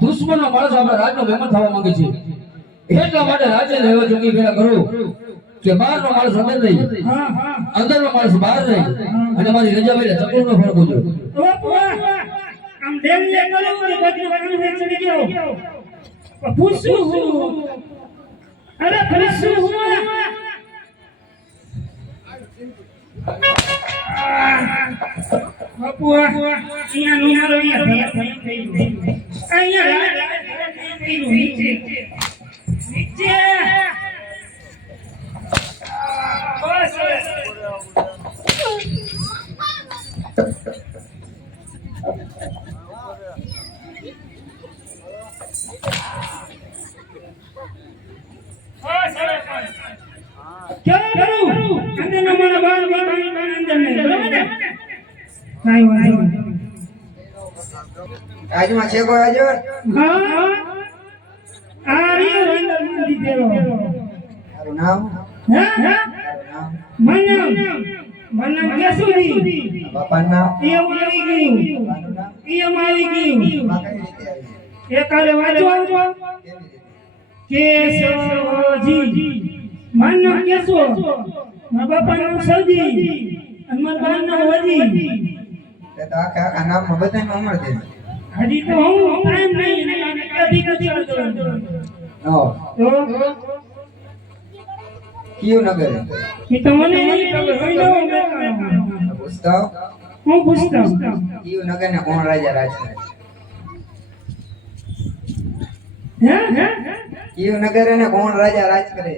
દુશ્મનો માણસ આપણા રાજનો મહેમાન થવા માંગે છે એટલા માટે રાજ્ય રહેવા જોગી ભેગા કરો કે બહાર નો માણસ અંદર નહીં અંદર નો માણસ બહાર નહીં અને મારી રજા ભાઈ ચકડું નો ફરક હોજો આમ દેવ લે કરો કે ગજનો કામ મે ચડી ગયો પૂછું અરે પૂછું બાપુ અહીંયા નો મારો અહીંયા થઈ ગયું અહીંયા થઈ ગયું નીચે નીચે બસ क्या करूं अंदर न मारा बाल अंदर नहीं बराबर है કાઈ વાંધો નહીં આજમાં છે કોઈ હાજર? હા આ રે અંદર મંદી દેરો તારું નામ? હા હા તારું નામ? મનમ કેસુરી બાપાનું નામ? એ મારી ગયું બાનું નામ? એ મારી ગયું બા કઈ રીતે આવી? એ કાલે વાંચો કેવી રીતે? કેસવજી મનમ કેસો મારા બાપાનું સવજી અને મારા બાનું વજી તે તો આખા નામમાં બધાને અમર દે. હજી તો હું ટાઈમ નહીં અને કદી કદી કરતો હો. તો કયું નગર? એ તો મને નહીં ખબર હોય ને પૂછતો હું પૂછતો કયું નગર ને કોણ રાજા રાજ કરે? હે હે કયું નગર અને કોણ રાજા રાજ કરે?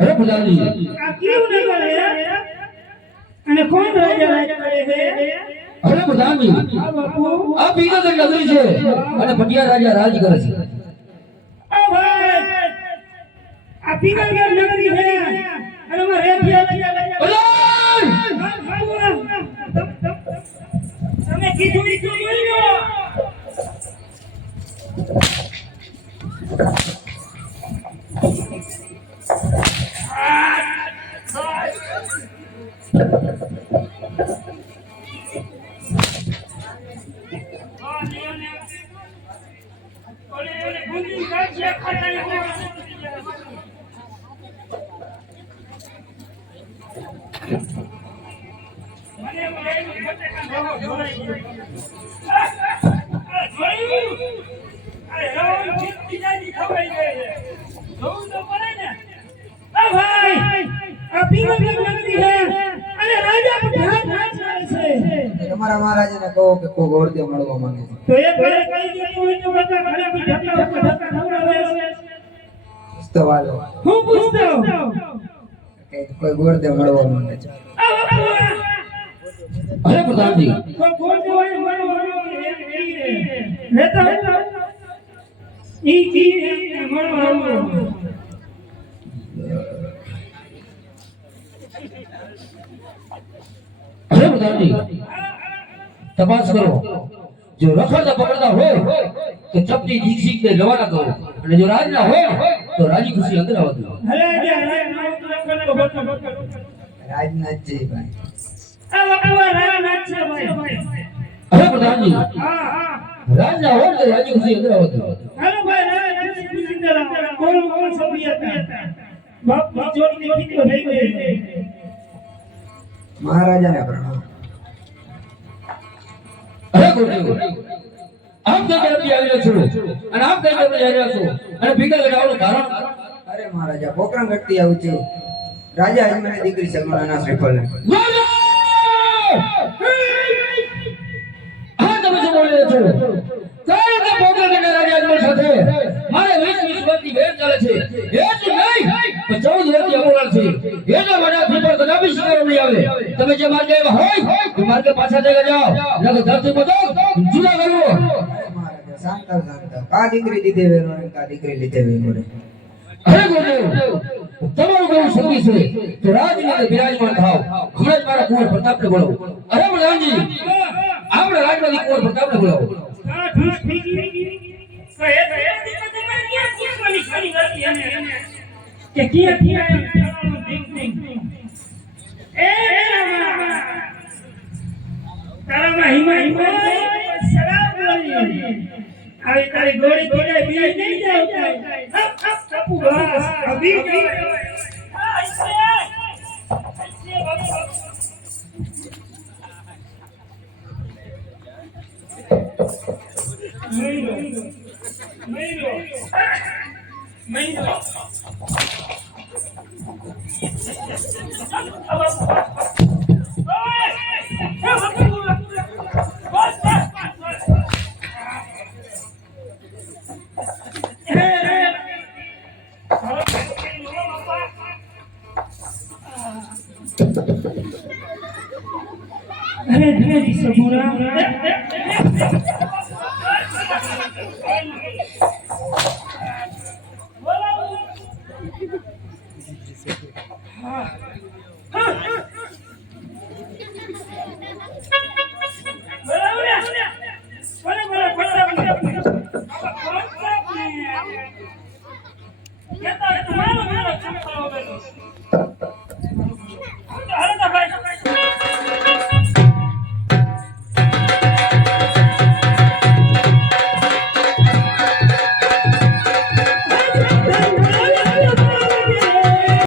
અરે પ્રધાનજી આ કેવું નગર હે અને કોણ રાજા રાજ કરે છે અરે પ્રધાનજી આ બાપુ આ પીનગર નગરી છે અને પટિયા રાજા રાજ કરે છે આ ભાઈ આ પીનગર નગરી છે અને માં રેફિયા તમે કીધું બોલ્યો તમારા મહારાજાને કહો કે કોઈ ગોળદે મળવા માંગે છે. તો એક વાર કહી દીધું હોય તો બધા ઘરે બી ઢકલા ઉપર ઢકલા ખવડાવે છે પૂછતો વાલો હું પૂછતો કે કોઈ ગોળદે મળવા માંગે છે. આ બાપુ અરે પ્રધાનજી કોઈ કોણ હોય મારો રહેતા ઈ મારો અરે પ્રધાનજી તપાસ કરો જો રખડતા પકડતા હોય તો ચપટી દીક્ષિત ને રવાના કરો અને જો રાજના હોય તો રાજી ખુશી અંદર આવવા દો હલે રાજનાથજી ભાઈ આ બાપુ રાણા નાચ છે ભાઈ અરે પ્રધાનજી હા હા રાજના હોય તો રાજી ખુશી અંદર આવવા દો હાલો ભાઈ રાણા નાચ અંદર કોણ કોણ સભી હતા બાપ જોડની ફીતો થઈ ગઈ મહારાજાને પ્રણામ. અરે ગુરુદેવ આપ કઈ તરફથી આવી રહ્યો છો અને આપ કઈ તરફ જઈ રહ્યા છો અને ભીગા ગઢાવાનું કારણ અરે મહારાજા પોકરણગઢથી આવું છું રાજા અજમેરની દીકરી સગુણાના શ્રીફળને. હા તમે શું બોલી રહ્યા છો કઈ રીતે પોકરણગઢના રાજા અજમેર સાથે મારે 20 વર્ષની વેર ચાલે છે એ જ નહીં પણ 14 વર્ષથી અમોરાલ છે એટલા માટે ફીપર કદાપી શિકારો નહીં આવે તમે જે માર્ગે આવ્યા હોય તો માર્ગે પાછા જઈ જાઓ નકર ધરતી બદો જુદા કરવો અરે મહારાજા શાંત થાવ, શાંત થાવ. કા દીકરી દીધે વેરો ને કા દીકરી લીધે વેરો. અરે ગુરુદેવ તમારું બહુ સંગી છે તો રાજની અંદર બિરાજમાન થાવ હમણાં જ મારા કુંવર પ્રતાપને બોલાવો અરે પ્રધાનજી આપણે રાજમાંથી કુંવર પ્રતાપને બોલાવો હા ઠીક ઠીક કહે કહે તમારે ક્યાં ક્યાં મારી ખાલી કરતી અને કે ક્યાં ક્યાં ઠીક ઠીક એ તારામાં હિમા હિમા સલામ બોલી આવી તારી ગોળી ગોળે બી નહીં જાવ હપ હપ ટપુ બસ અભી ગઈ આ ऐसे बाबा Milo. અરે ધીરે સમોરા